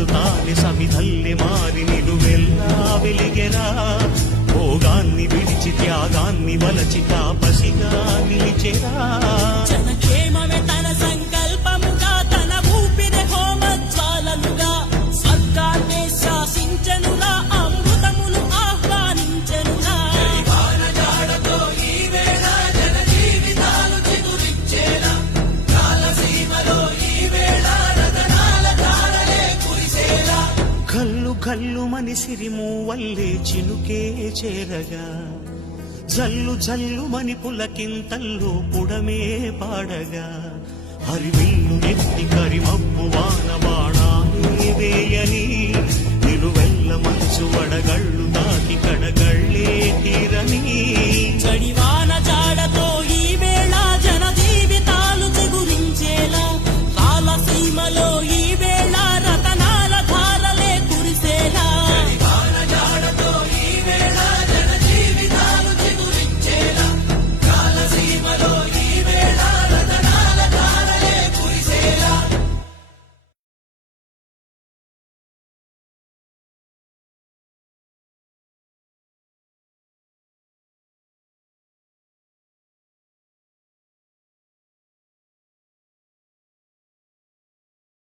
మనసు తాని సమిధల్లి మారి నిలువెల్లా వెలిగెరా భోగాన్ని విడిచి త్యాగాన్ని వలచి తాపసిగా నిలిచెరా జనక్షేమమే తన సంకల్పముగా తన ఊపిరి హోమజ్వాలలుగా స్వర్గాన్నే శాసించెనురా అమృతమును ఆహ్వానించెనురా కల్లు కల్లు మని సిరిమూవల్లే చినుకే చేరగా జల్లు జల్లు మని పులకింతల్లో పుడమే పాడగా హరివిల్లు ఎత్తి కరిమబ్బు వాన బాణాలే వేయని నిలువెల్ల మంచు వడగళ్ళు